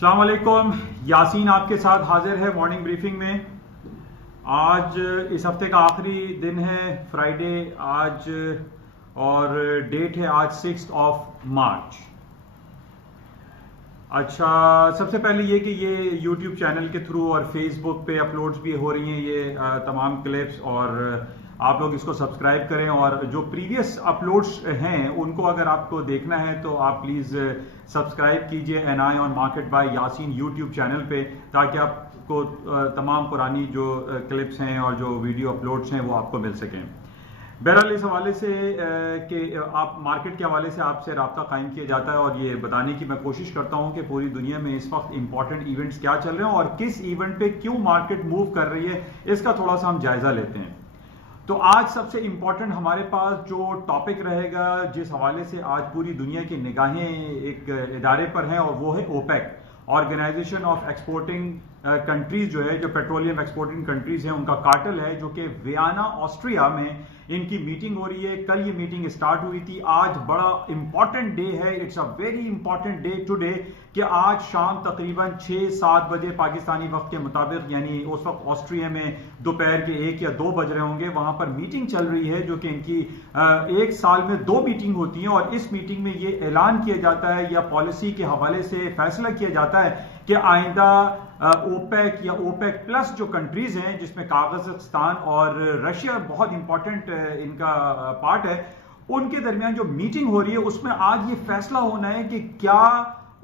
अस्सलाम वालेकुम। यासीन आपके साथ हाजिर है मॉर्निंग ब्रीफिंग में। आज इस हफ्ते का आखिरी दिन है, फ्राइडे आज, और डेट है आज 6 मार्च। अच्छा, सबसे पहले ये कि ये यूट्यूब चैनल के थ्रू और फेसबुक पे अपलोड्स भी हो रही हैं ये तमाम क्लिप्स, और आप लोग इसको सब्सक्राइब करें। और जो प्रीवियस अपलोड्स हैं उनको अगर आपको देखना है तो आप प्लीज़ सब्सक्राइब कीजिए an eye on market by Yasin YouTube channel पे, ताकि आपको तमाम पुरानी जो क्लिप्स हैं और जो वीडियो अपलोड्स हैं वो आपको मिल सकें। बहरहाल इस हवाले से कि आप मार्केट के हवाले से आपसे रब्ता कायम किया जाता है और ये बताने की मैं कोशिश करता हूं कि पूरी दुनिया में इस वक्त इंपॉर्टेंट इवेंट्स क्या चल रहे हैं और किस इवेंट पे क्यों मार्केट मूव कर रही है, इसका थोड़ा सा हम जायजा लेते हैं। तो आज सबसे इंपॉर्टेंट हमारे पास जो टॉपिक रहेगा, जिस हवाले से आज पूरी दुनिया की निगाहें एक इदारे पर हैं, और वो है OPEC, organization of exporting countries, जो है जो पेट्रोलियम एक्सपोर्टिंग कंट्रीज हैं उनका कार्टेल है, जो कि वियना ऑस्ट्रिया में इनकी मीटिंग हो रही है। कल ये मीटिंग स्टार्ट हुई थी। आज बड़ा इंपॉर्टेंट डे है, it's a very important day today, कि आज शाम तकरीबन 6-7 बजे पाकिस्तानी वक्त के मुताबिक, यानी उस वक्त ऑस्ट्रिया में दोपहर के 1 या 2 बज रहे होंगे, वहां पर मीटिंग चल रही है, जो कि इनकी एक साल में 2 मीटिंग होती हैं। और इस मीटिंग में ये ऐलान किया जाता है या पॉलिसी के हवाले से फैसला किया जाता है कि आइंदा ओपेक या ओपेक प्लस जो कंट्रीज हैं, जिसमें काजाकिस्तान और रशिया बहुत इंपॉर्टेंट इनका पार्ट है, उनके दरमियान जो मीटिंग हो रही है उसमें आज ये फैसला होना है कि क्या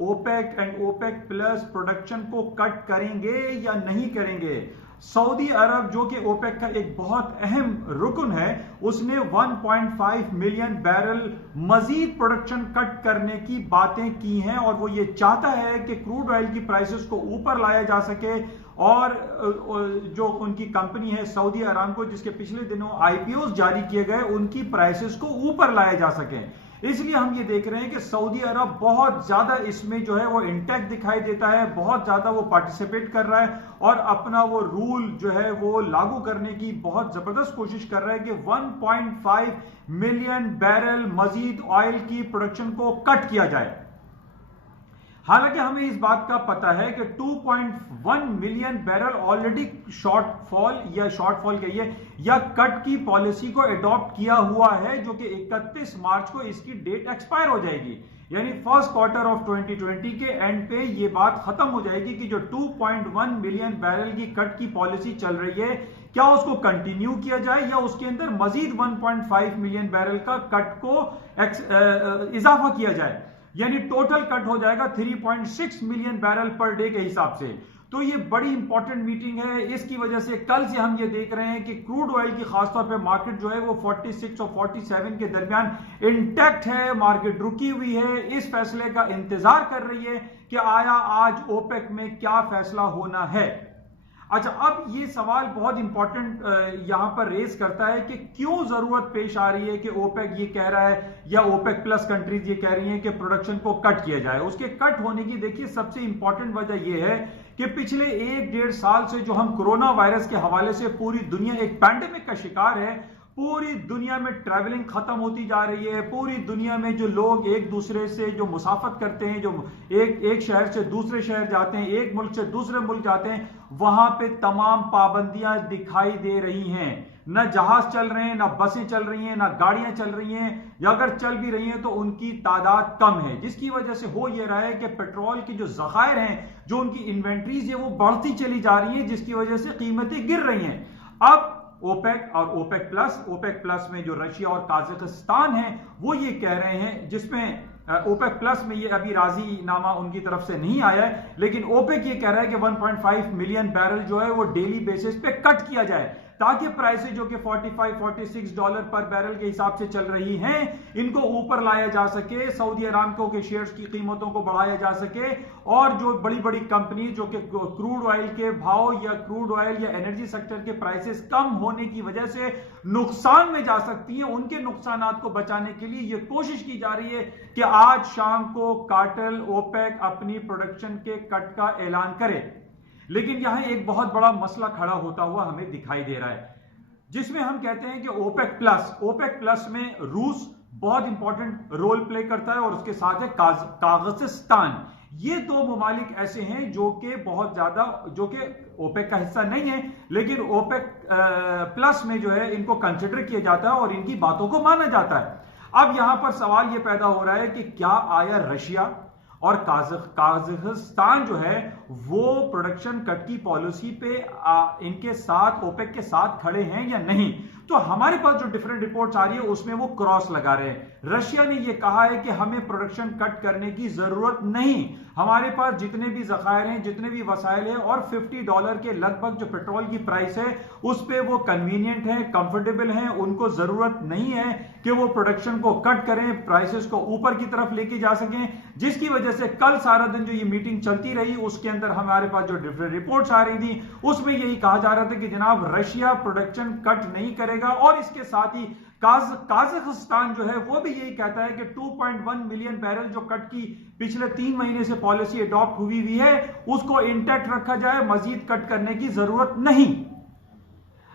OPEC and OPEC plus production को कट करेंगे या नहीं करेंगे। सऊदी अरब, जो कि ओपेक का एक बहुत अहम रुकन है, उसने 1.5 मिलियन बैरल मजीद प्रोडक्शन कट करने की बातें की हैं, और वो ये चाहता है कि क्रूड ऑयल की प्राइसेस को ऊपर लाया जा सके, और जो उनकी कंपनी है सऊदी अरामको, जिसके पिछले दिनों आईपीओ जारी किए गए, उनकी प्राइसेस को ऊपर लाया जा सके। इसलिए हम ये देख रहे हैं कि सऊदी अरब बहुत ज्यादा इसमें जो है वो इंटैक्ट दिखाई देता है, बहुत ज्यादा वो पार्टिसिपेट कर रहा है और अपना वो रूल जो है वो लागू करने की बहुत जबरदस्त कोशिश कर रहा है कि 1.5 मिलियन बैरल मजीद ऑयल की प्रोडक्शन को कट किया जाए। हालांकि हमें इस बात का पता है कि 2.1 मिलियन बैरल ऑलरेडी शॉर्टफॉल कहिए या कट की पॉलिसी को अडॉप्ट किया हुआ है, जो कि 31 मार्च को इसकी डेट एक्सपायर हो जाएगी। यानी फर्स्ट क्वार्टर ऑफ 2020 के एंड पे ये बात खत्म हो जाएगी कि जो 2.1 मिलियन बैरल की कट की पॉलिसी चल रही है, क्या उसको कंटिन्यू किया जाए या उसके अंदर मजीद 1.5 मिलियन बैरल का कट को इजाफा किया जाए। यानी टोटल कट हो जाएगा 3.6 मिलियन बैरल पर डे के हिसाब से। तो ये बड़ी इंपॉर्टेंट मीटिंग है। इसकी वजह से कल से हम ये देख रहे हैं कि क्रूड ऑयल की खासतौर पे मार्केट जो है वो 46 और 47 के दरमियान इंटैक्ट है, मार्केट रुकी हुई है, इस फैसले का इंतजार कर रही है कि आया आज ओपेक में क्या फैसला होना है। अच्छा, अब ये सवाल बहुत इंपॉर्टेंट यहां पर रेज करता है कि क्यों जरूरत पेश आ रही है कि ओपेक ये कह रहा है या ओपेक प्लस कंट्रीज ये कह रही हैं कि प्रोडक्शन को कट किया जाए। उसके कट होने की देखिए सबसे इंपॉर्टेंट वजह यह है कि पिछले 1-1.5 साल से जो हम कोरोना वायरस के हवाले से पूरी दुनिया एक पैंडेमिक का शिकार है, पूरी दुनिया में ट्रैवलिंग खत्म होती जा रही है। पूरी दुनिया में जो लोग एक दूसरे से जो मुसाफत करते हैं, जो एक शहर से दूसरे शहर जाते हैं, एक मुल्क से दूसरे मुल्क जाते हैं, वहां पे तमाम पाबंदियां दिखाई दे रही हैं। न जहाज चल रहे हैं, न बसें चल रही हैं, न गाड़ियां चल रही हैं, या अगर चल भी रही हैं तो उनकी तादाद कम है, जिसकी वजह से हो ये रहा है कि पेट्रोल की जो जखायर हैं, जो उनकी इन्वेंट्रीज है, वो बढ़ती चली जा रही है, जिसकी वजह से कीमतें गिर रही हैं। अब ओपेक और ओपेक प्लस में जो रशिया और काजाकिस्तान है वो ये कह रहे हैं, जिसमें ओपेक प्लस में ये अभी राजी नामा उनकी तरफ से नहीं आया है, लेकिन ओपेक ये कह रहा है कि 1.5 मिलियन बैरल जो है वो डेली बेसिस पे कट किया जाए, ताकि प्राइसेस जो कि $45-46 पर बैरल के हिसाब से चल रही हैं, इनको ऊपर लाया जा सके, सऊदी अरामको के शेयर्स की कीमतों को बढ़ाया जा सके, और जो बड़ी बड़ी कंपनी जो कि क्रूड ऑयल के भाव या क्रूड ऑयल या एनर्जी सेक्टर के प्राइसेस कम होने की वजह से नुकसान में जा सकती हैं, उनके नुकसानात को बचाने के लिए यह कोशिश की जा रही है कि आज शाम को कार्टेल ओपेक अपनी प्रोडक्शन के कट का ऐलान करे। लेकिन यहां एक बहुत बड़ा मसला खड़ा होता हुआ हमें दिखाई दे रहा है, जिसमें हम कहते हैं कि ओपेक प्लस में रूस बहुत इंपॉर्टेंट रोल प्ले करता है और उसके साथ है काजाकिस्तान। ये दो ममालिक ऐसे हैं जो कि बहुत ज्यादा, जो कि ओपेक का हिस्सा नहीं है, लेकिन ओपेक प्लस में जो है इनको कंसिडर किया जाता है और इनकी बातों को माना जाता है। अब यहां पर सवाल यह पैदा हो रहा है कि क्या आया रशिया और काजाकिस्तान जो है वो प्रोडक्शन कट की पॉलिसी पे इनके साथ, ओपेक के साथ खड़े हैं या नहीं? तो हमारे पास जो डिफरेंट रिपोर्ट्स आ रही है उसमें वो क्रॉस लगा रहे हैं। रशिया ने ये कहा है कि हमें प्रोडक्शन कट करने की जरूरत नहीं, हमारे पास जितने भी जखायर हैं, जितने भी वसाइल हैं, और $50 के लगभग जो पेट्रोल की प्राइस है उस पे वो कन्वीनियंट है, कंफर्टेबल है, उनको जरूरत नहीं है कि वो प्रोडक्शन को कट करें, प्राइसेस को ऊपर की तरफ लेके जा सकें। जिसकी वजह से कल सारा दिन जो ये मीटिंग चलती रही उसके अंदर हमारे पास जो डिफरेंट रिपोर्ट्स आ रही थी उसमें यही कहा जा रहा था कि जनाब रशिया प्रोडक्शन कट नहीं करेगा, और इसके साथ ही काजाकिस्तान जो है वो भी यही कहता है कि 2.1 मिलियन बैरल जो कट की पिछले 3 महीने से पॉलिसी अडॉप्ट हुई है उसको इंटैक्ट रखा जाए, मजीद कट करने की जरूरत नहीं।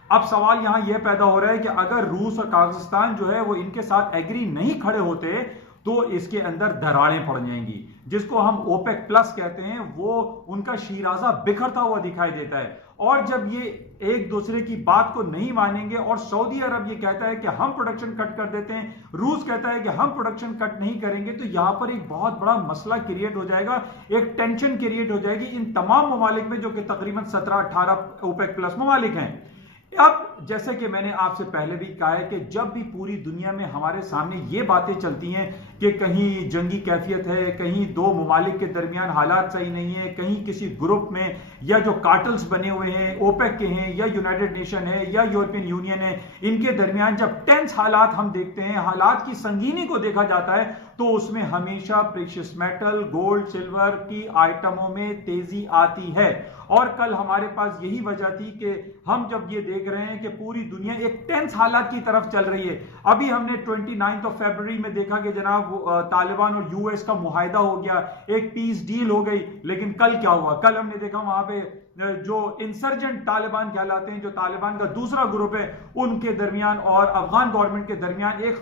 अब सवाल यहां यह पैदा हो रहा है कि अगर रूस और काजाकिस्तान जो है वो इनके साथ एग्री नहीं खड़े होते तो इसके अंदर दरारें पड़ जाएंगी, जिसको हम ओपेक प्लस कहते हैं, वो उनका शीराजा बिखरता हुआ दिखाई देता है। और जब ये एक दूसरे की बात को नहीं मानेंगे और सऊदी अरब ये कहता है कि हम प्रोडक्शन कट कर देते हैं, रूस कहता है कि हम प्रोडक्शन कट नहीं करेंगे, तो यहां पर एक बहुत बड़ा मसला क्रिएट हो जाएगा, एक टेंशन क्रिएट हो जाएगी इन तमाम ममालिक में जो कि तकरीबन 17-18 ओपेक प्लस ममालिक हैं। अब जैसे कि मैंने आपसे पहले भी कहा है कि जब भी पूरी दुनिया में हमारे सामने ये बातें चलती हैं कि कहीं जंगी कैफियत है, कहीं दो ममालिक के दरमियान हालात सही नहीं है, कहीं किसी ग्रुप में या जो कार्टल्स बने हुए हैं ओपेक के हैं या यूनाइटेड नेशन है या यूरोपियन यूनियन है, इनके दरमियान जब टेंस हालात हम देखते हैं, हालात की संगीनी को देखा जाता है, तो उसमें हमेशा प्रेशियस मेटल, गोल्ड, सिल्वर की आइटमों में तेजी आती है। और कल हमारे पास यही वजह थी कि हम जब ये देख रहे हैं कि पूरी दुनिया एक टेंस हालात की तरफ चल रही है। अभी हमने 29 फरवरी में देखा कि जनाब तालिबान और यूएस का मुआहिदा हो गया, एक पीस डील हो गई, लेकिन कल क्या हुआ? कल हमने देखा वहां पे जो इंसर्जेंट तालिबान कहलाते हैं, जो तालिबान का दूसरा ग्रुप है, उनके दरमियान और अफगान गवर्नमेंट के दरमियान एक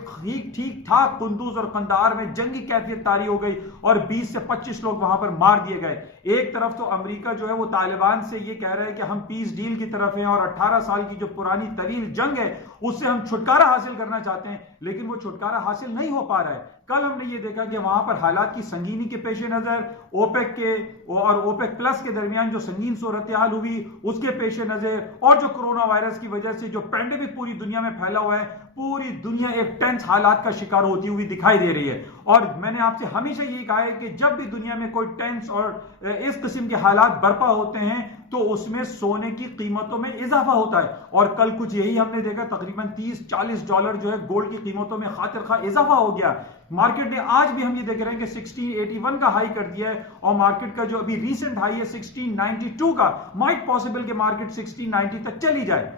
ठीक ठाक कुंदूज और कंदार में जंगी कैफियत तारी हो गई और 20 से 25 लोग वहां पर मार दिए गए। एक तरफ तो अमेरिका जो है वो तालिबान से ये कह रहा है कि हम पीस डील की तरफ हैं और 18 साल की जो पुरानी तवील जंग है उससे हम छुटकारा हासिल करना चाहते हैं, लेकिन वो छुटकारा हासिल नहीं हो पा रहा है। कल हमने ये देखा कि वहां पर हालात की संगीनी के पेश नजर ओपेक के और ओपेक प्लस के दरमियान जो संगीन सूरत हाल हुई उसके पेश नजर, और जो कोरोना वायरस की वजह से जो पेंडेमिक पूरी दुनिया में फैला हुआ है, पूरी दुनिया एक टेंस हालात का शिकार होती हुई दिखाई दे रही है। और मैंने आपसे हमेशा यही कहा है कि जब भी दुनिया में कोई टेंस और इस किस्म के हालात बर्पा होते हैं तो उसमें सोने की कीमतों में इजाफा होता है, और कल कुछ यही हमने देखा, तकरीबन $30-40 जो है गोल्ड की कीमतों में खातिर खा इजाफा हो गया। मार्केट ने आज भी हम ये देख रहे हैं कि 1681 का हाई कर दिया है, और मार्केट का जो अभी रीसेंट हाई है 1692 का, माइट पॉसिबल के मार्केट 1690 तक चली जाए।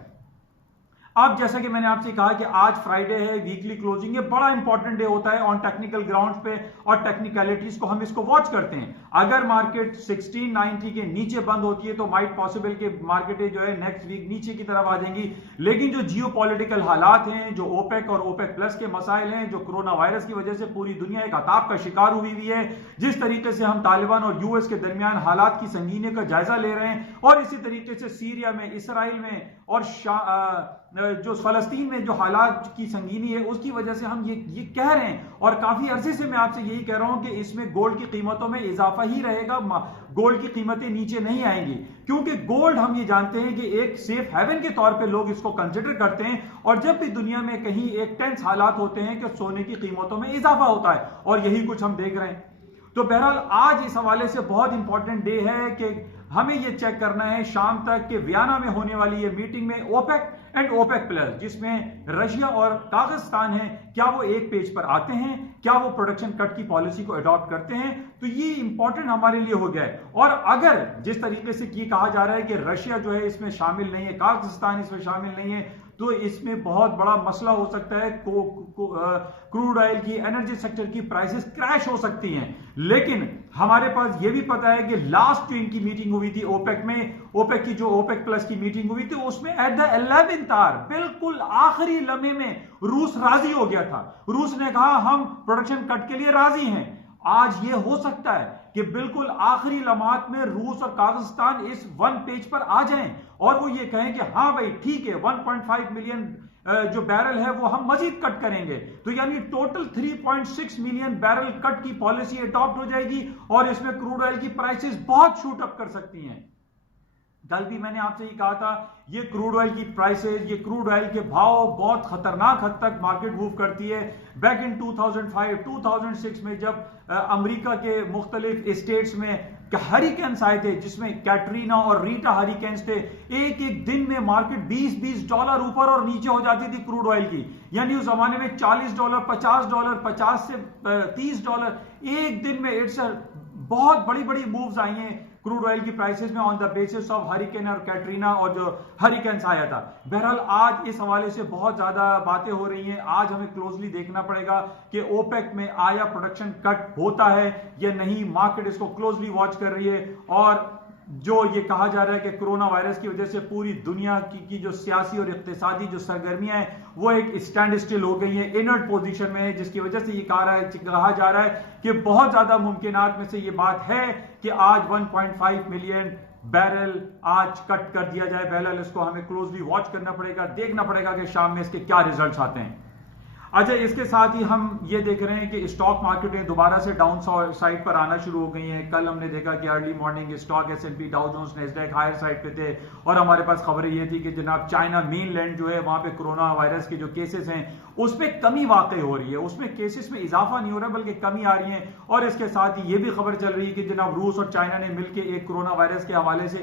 अब जैसा कि मैंने आपसे कहा कि आज फ्राइडे है, वीकली क्लोजिंग है, बड़ा इंपॉर्टेंट डे होता है ऑन टेक्निकल ग्राउंड पे, और टेक्निकलिटीज को हम इसको वॉच करते हैं। अगर मार्केट 1690 के नीचे बंद होती है तो माइट पॉसिबल के मार्केट जो है नेक्स्ट वीक नीचे की तरफ आ जाएंगी। लेकिन जो जियोपॉलिटिकल हालात हैं, जो ओपेक और ओपेक प्लस के मसाइल हैं, जो कोरोना वायरस की वजह से पूरी दुनिया एक अताप का शिकार हुई है, जिस तरीके से हम तालिबान और यूएस के दरमियान हालात की संगीनी का जायजा ले रहे हैं, और इसी तरीके से सीरिया में, इसराइल में और जो फलस्तीन में जो हालात की संगीनी है उसकी वजह से हम ये कह रहे हैं, और काफी अरसे से मैं आपसे यही कह रहा हूं कि इसमें गोल्ड की कीमतों में इजाफा ही रहेगा, गोल्ड की कीमतें नीचे नहीं आएंगी, क्योंकि गोल्ड हम ये जानते हैं कि एक सेफ हेवन के तौर पे लोग इसको कंसिडर करते हैं। और जब भी दुनिया में कहीं एक टेंस हालात होते हैं कि सोने की कीमतों में इजाफा होता है, और यही कुछ हम देख रहे हैं। तो बहरहाल आज इस हवाले से बहुत इंपॉर्टेंट डे है कि हमें यह चेक करना है शाम तक कि वियना में होने वाली ये मीटिंग में ओपेक एंड ओपेक प्लस, जिसमें रशिया और काजाकिस्तान है, क्या वो एक पेज पर आते हैं, क्या वो प्रोडक्शन कट की पॉलिसी को अडॉप्ट करते हैं? तो ये इंपॉर्टेंट हमारे लिए हो गया है। और अगर जिस तरीके से ये कहा जा रहा है कि रशिया जो है इसमें शामिल नहीं है, काजाकिस्तान इसमें शामिल नहीं है, तो इसमें बहुत बड़ा मसला हो सकता है, क्रूड ऑयल की, एनर्जी सेक्टर की प्राइसेस क्रैश हो सकती हैं। लेकिन हमारे पास यह भी पता है कि लास्ट जो इनकी मीटिंग हुई थी ओपेक में, ओपेक की जो ओपेक प्लस की मीटिंग हुई थी, उसमें एट द 11th आवर, बिल्कुल आखिरी लम्हे में रूस राजी हो गया था। रूस ने कहा हम प्रोडक्शन कट के लिए राजी हैं। आज यह हो सकता है कि बिल्कुल आखिरी लम्हात में रूस और काजाकिस्तान इस वन पेज पर आ जाएं और वो ये कहें कि हाँ भाई ठीक है 1.5 मिलियन जो बैरल है वो हम मजीद कट करेंगे, तो यानी टोटल 3.6 मिलियन बैरल कट की पॉलिसी अडॉप्ट हो जाएगी और इसमें क्रूड ऑयल की प्राइसेस बहुत शूट अप कर सकती हैं। कल भी मैंने आपसे ये कहा था, ये क्रूड ऑयल की प्राइसेस, ये क्रूड ऑयल के भाव बहुत खतरनाक हद तक मार्केट मूव करती है। बैक इन 2005-2006 में जब अमेरिका के मुख्तलिफ स्टेट्स में हरिकेन्स आए थे, जिसमें कैटरीना और रीटा हरिकेन्स थे, एक एक दिन में मार्केट $20 ऊपर और नीचे हो जाती थी क्रूड ऑयल की। यानी उस जमाने में $40, $50, 50 से $30 एक दिन में। इट्स बहुत बड़ी बड़ी मूव्स आई हैं क्रूड ऑयल की प्राइसेस में on the basis of hurricane और कैटरीना और जो हरिकेन्स आया था। बहरहाल आज इस हवाले से बहुत ज्यादा बातें हो रही हैं। आज हमें क्लोजली देखना पड़ेगा कि ओपेक में आया प्रोडक्शन कट होता है या नहीं। मार्केट इसको क्लोजली वॉच कर रही है और जो ये कहा जा रहा है कि कोरोना वायरस की वजह से पूरी दुनिया की जो सियासी और इक्तिसादी जो सरगर्मियां हैं वो एक स्टैंड स्टिल हो गई हैं, इनर्ट पोजीशन में है, जिसकी वजह से ये कहा जा रहा है कि बहुत ज्यादा मुमकिनात में से ये बात है कि आज 1.5 मिलियन बैरल आज कट कर दिया जाए। बहरहाल इसको हमें क्लोजली वॉच करना पड़ेगा, देखना पड़ेगा कि शाम में इसके क्या रिजल्ट्स आते हैं। अच्छा, इसके साथ ही हम ये देख रहे हैं कि स्टॉक मार्केटें दोबारा से डाउन साइड पर आना शुरू हो गई हैं। कल हमने देखा कि early morning stock S&P, Dow Jones, Nasdaq higher side पे थे और हमारे पास खबरें ये थी कि जनाब चाइना मेनलैंड जो है वहां पे कोरोना वायरस के जो केसेस हैं उसमें कमी वाकई हो रही है, उसमें केसेस में इजाफा नहीं हो रहा बल्कि कमी आ रही है। और इसके साथ ही ये भी खबर चल रही है कि जनाब रूस और चाइना ने मिलकर एक कोरोना वायरस के हवाले से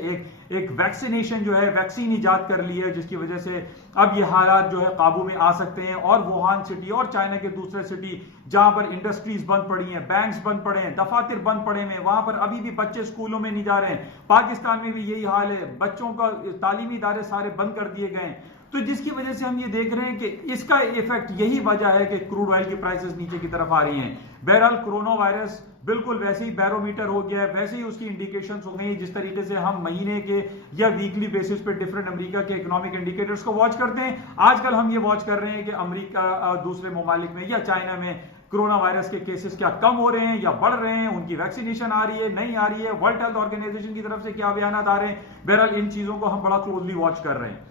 एक वैक्सीनेशन जो है वैक्सीन ईजाद कर ली है, जिसकी वजह से अब ये हालात जो है काबू में आ सकते हैं। और वुहान सिटी और चाइना के दूसरे सिटी जहां पर इंडस्ट्रीज बंद पड़ी हैं, बैंक्स बंद पड़े हैं, दफातर बंद पड़े हैं, वहां पर अभी भी बच्चे स्कूलों में नहीं जा रहे हैं। पाकिस्तान में भी यही हाल है, बच्चों का तालीमी इदारे सारे बंद कर दिए गए हैं। तो जिसकी वजह से हम ये देख रहे हैं कि इसका इफेक्ट यही वजह है कि क्रूड ऑयल की प्राइसेस नीचे की तरफ आ रही हैं। बहरहाल कोरोना वायरस बिल्कुल वैसे ही बैरोमीटर हो गया है, वैसे ही उसकी इंडिकेशंस हो गई, जिस तरीके से हम महीने के या वीकली बेसिस पे डिफरेंट अमेरिका के इकोनॉमिक इंडिकेटर्स को वॉच करते हैं। आजकल हम ये वॉच कर रहे हैं कि अमेरिका और दूसरे ममालिक में या चाइना में कोरोना वायरस के केसेस क्या कम हो रहे हैं या बढ़ रहे हैं, उनकी वैक्सीनेशन आ रही है नहीं आ रही है, वर्ल्ड हेल्थ ऑर्गेनाइजेशन की तरफ से क्या बयान आ रहे हैं। बहरहाल इन चीजों को हम बड़ा क्लोजली वॉच कर रहे हैं।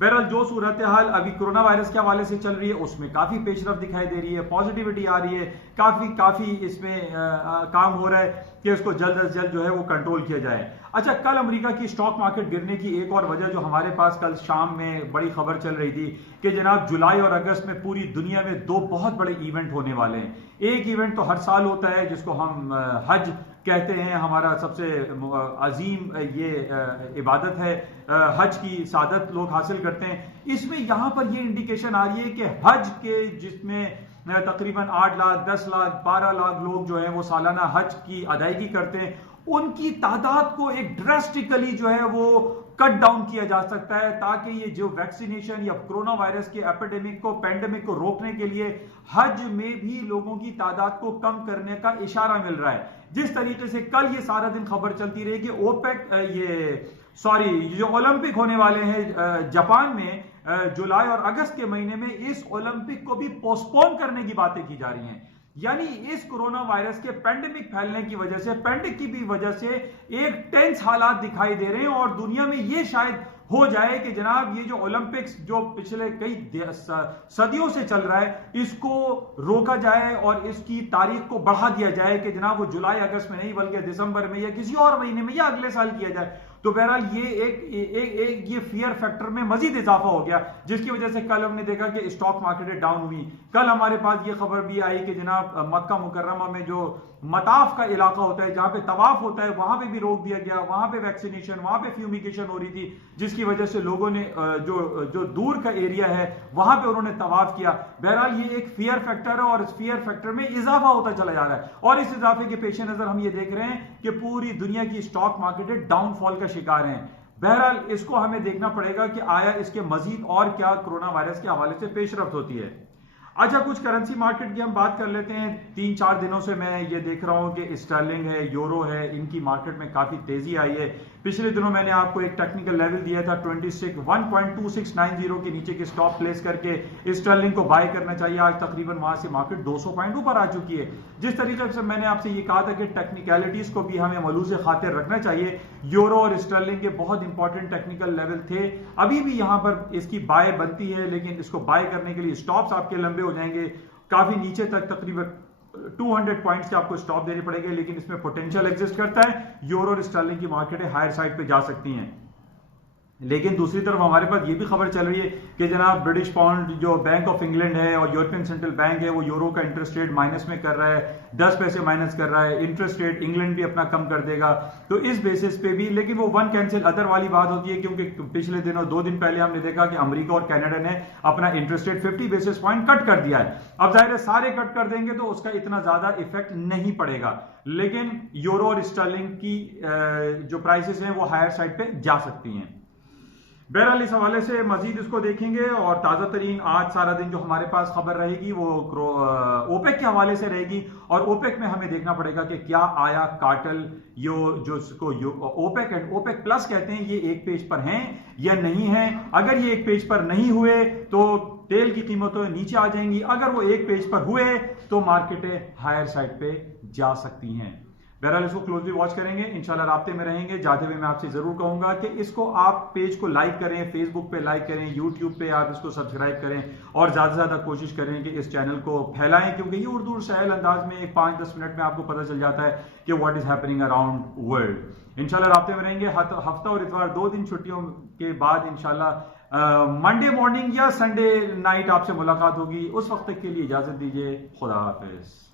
बहरहाल जो सूरत हाल अभी कोरोना वायरस के हवाले से चल रही है उसमें काफी पेशरफ दिखाई दे रही है, पॉजिटिविटी आ रही है, काफी इसमें काम हो रहा है कि इसको जल्द से जल्द जो है वो कंट्रोल किया जाए। अच्छा, कल अमेरिका की स्टॉक मार्केट गिरने की एक और वजह जो हमारे पास कल शाम में बड़ी खबर चल रही थी कि जनाब जुलाई और अगस्त में पूरी दुनिया में दो बहुत बड़े इवेंट होने वाले हैं। एक इवेंट तो हर साल होता है जिसको हम हज कहते हैं, हमारा सबसे अजीम ये इबादत है, हज की सादत लोग हासिल करते हैं। इसमें यहां पर ये इंडिकेशन आ रही है कि हज के जिसमें तकरीबन 8 लाख, 10 लाख, 12 लाख लोग जो है वो सालाना हज की अदायगी करते हैं, उनकी तादाद को एक ड्रास्टिकली जो है वो कट डाउन किया जा सकता है, ताकि ये जो वैक्सीनेशन या कोरोना वायरस के एपिडेमिक को, पैंडेमिक को रोकने के लिए हज में भी लोगों की तादाद को कम करने का इशारा मिल रहा है। जिस तरीके से कल ये सारा दिन खबर चलती रही कि ओपेक जो ओलंपिक होने वाले हैं जापान में जुलाई और अगस्त के महीने में, इस ओलंपिक को भी पोस्टपोन करने की बातें की जा रही हैं। यानी इस कोरोना वायरस के पैंडेमिक फैलने की वजह से, पैंडेमिक की भी वजह से एक टेंस हालात दिखाई दे रहे हैं और दुनिया में ये शायद हो जाए कि जनाब ये जो ओलंपिक्स जो पिछले कई सदियों से चल रहा है इसको रोका जाए और इसकी तारीख को बढ़ा दिया जाए कि जनाब वो जुलाई अगस्त में नहीं बल्कि दिसंबर में या किसी और महीने में या अगले साल किया जाए। तो बहरहाल ये एक ये फियर फैक्टर में मजीद इजाफा हो गया, जिसकी वजह से कल हमने देखा कि स्टॉक मार्केटें डाउन हुई। कल हमारे पास ये खबर भी आई कि जनाब मक्का मुकर्रमा में जो मताफ का इलाका होता है जहां पे तवाफ होता है वहां पे भी रोक दिया गया, वहां पे वैक्सीनेशन, वहां पे फ्यूमिगेशन हो रही थी, जिसकी वजह से लोगों ने जो दूर का एरिया है वहां पे उन्होंने तवाफ किया। बहरहाल ये एक फियर फैक्टर है और इस फियर फैक्टर में इजाफा होता चला जा रहा है और इस इजाफे के पेश नजर हम ये देख रहे हैं कि पूरी दुनिया की स्टॉक मार्केटें डाउनफॉल का शिकार हैं। बहरहाल इसको हमें देखना पड़ेगा कि आया इसके मजीद और क्या कोरोना वायरस के हवाले से पेशरफ्त होती है। अच्छा, कुछ करेंसी मार्केट की हम बात कर लेते हैं। 3-4 दिनों से मैं ये देख रहा हूं कि स्टर्लिंग है, यूरो है, इनकी मार्केट में काफी तेजी आई है। पिछले दिनों मैंने आपको एक टेक्निकल लेवल दिया था 1.2690 के नीचे के स्टॉप प्लेस करके स्टर्लिंग को बाय करना चाहिए। आज तकरीबन वहां से मार्केट 200 पॉइंट ऊपर आ चुकी है। जिस तरीके से मैंने आपसे ये कहा था कि टेक्निकलिटीज को भी हमें मलूज़ खातिर रखना चाहिए, यूरो और स्टर्लिंग के बहुत इंपॉर्टेंट टेक्निकल लेवल थे। अभी भी यहां पर इसकी बाय बनती है, लेकिन इसको बाय करने के लिए स्टॉप्स आपके लंबे हो जाएंगे, काफी नीचे तक तकरीबन 200 पॉइंट्स के आपको स्टॉप देने पड़ेंगे, लेकिन इसमें पोटेंशियल एग्जिस्ट करता है। यूरो और स्टर्लिंग की मार्केटें हायर साइड पे जा सकती हैं। लेकिन दूसरी तरफ हमारे पास ये भी खबर चल रही है कि जनाब ब्रिटिश पाउंड जो बैंक ऑफ इंग्लैंड है और यूरोपियन सेंट्रल बैंक है वो यूरो का इंटरेस्ट रेट माइनस में कर रहा है, 10 पैसे माइनस कर रहा है। इंटरेस्ट रेट इंग्लैंड भी अपना कम कर देगा, तो इस बेसिस पे भी, लेकिन वो वन कैंसिल अदर वाली बात होती है, क्योंकि पिछले दिनों 2 दिन पहले हमने देखा कि अमेरिका और कनाडा ने अपना interest rate 50 basis point cut कर दिया है। अब जाहिर है सारे कट कर देंगे तो उसका इतना ज्यादा इफेक्ट नहीं पड़ेगा, लेकिन यूरो और स्टर्लिंग की जो प्राइसेस हैं वो हायर साइड पे जा सकती हैं। बहरहाल इस हवाले से मजीद इसको देखेंगे और ताज़ा तरीन आज सारा दिन जो हमारे पास खबर रहेगी वो ओपेक के हवाले से रहेगी। और ओपेक में हमें देखना पड़ेगा कि क्या आया कार्टेल जो इसको ओपेक एंड ओपेक प्लस कहते हैं, ये एक पेज पर हैं या नहीं है। अगर ये एक पेज पर नहीं हुए तो तेल की कीमतें नीचे आ जाएंगी, अगर वो एक पेज पर हुए तो मार्केटें हायर साइड पे जा सकती हैं। बहरहाल इसको क्लोजली वॉच करेंगे, इंशाल्लाह राब्ते में रहेंगे। जाते हुए मैं आपसे जरूर कहूंगा कि इसको आप पेज को लाइक करें, फेसबुक पे लाइक करें, यूट्यूब पे आप इसको सब्सक्राइब करें और ज्यादा से ज्यादा कोशिश करें कि इस चैनल को फैलाएं, क्योंकि ये उर्दू सहल अंदाज में एक 5-10 मिनट में आपको पता चल जाता है कि what is happening around world. इंशाल्लाह राब्ते में रहेंगे। हफ्ता और इतवार 2 दिन छुट्टियों के बाद इंशाल्लाह मंडे मॉर्निंग या संडे नाइट आपसे मुलाकात होगी। उस वक्त तक के लिए इजाजत दीजिए। खुदा हाफिज।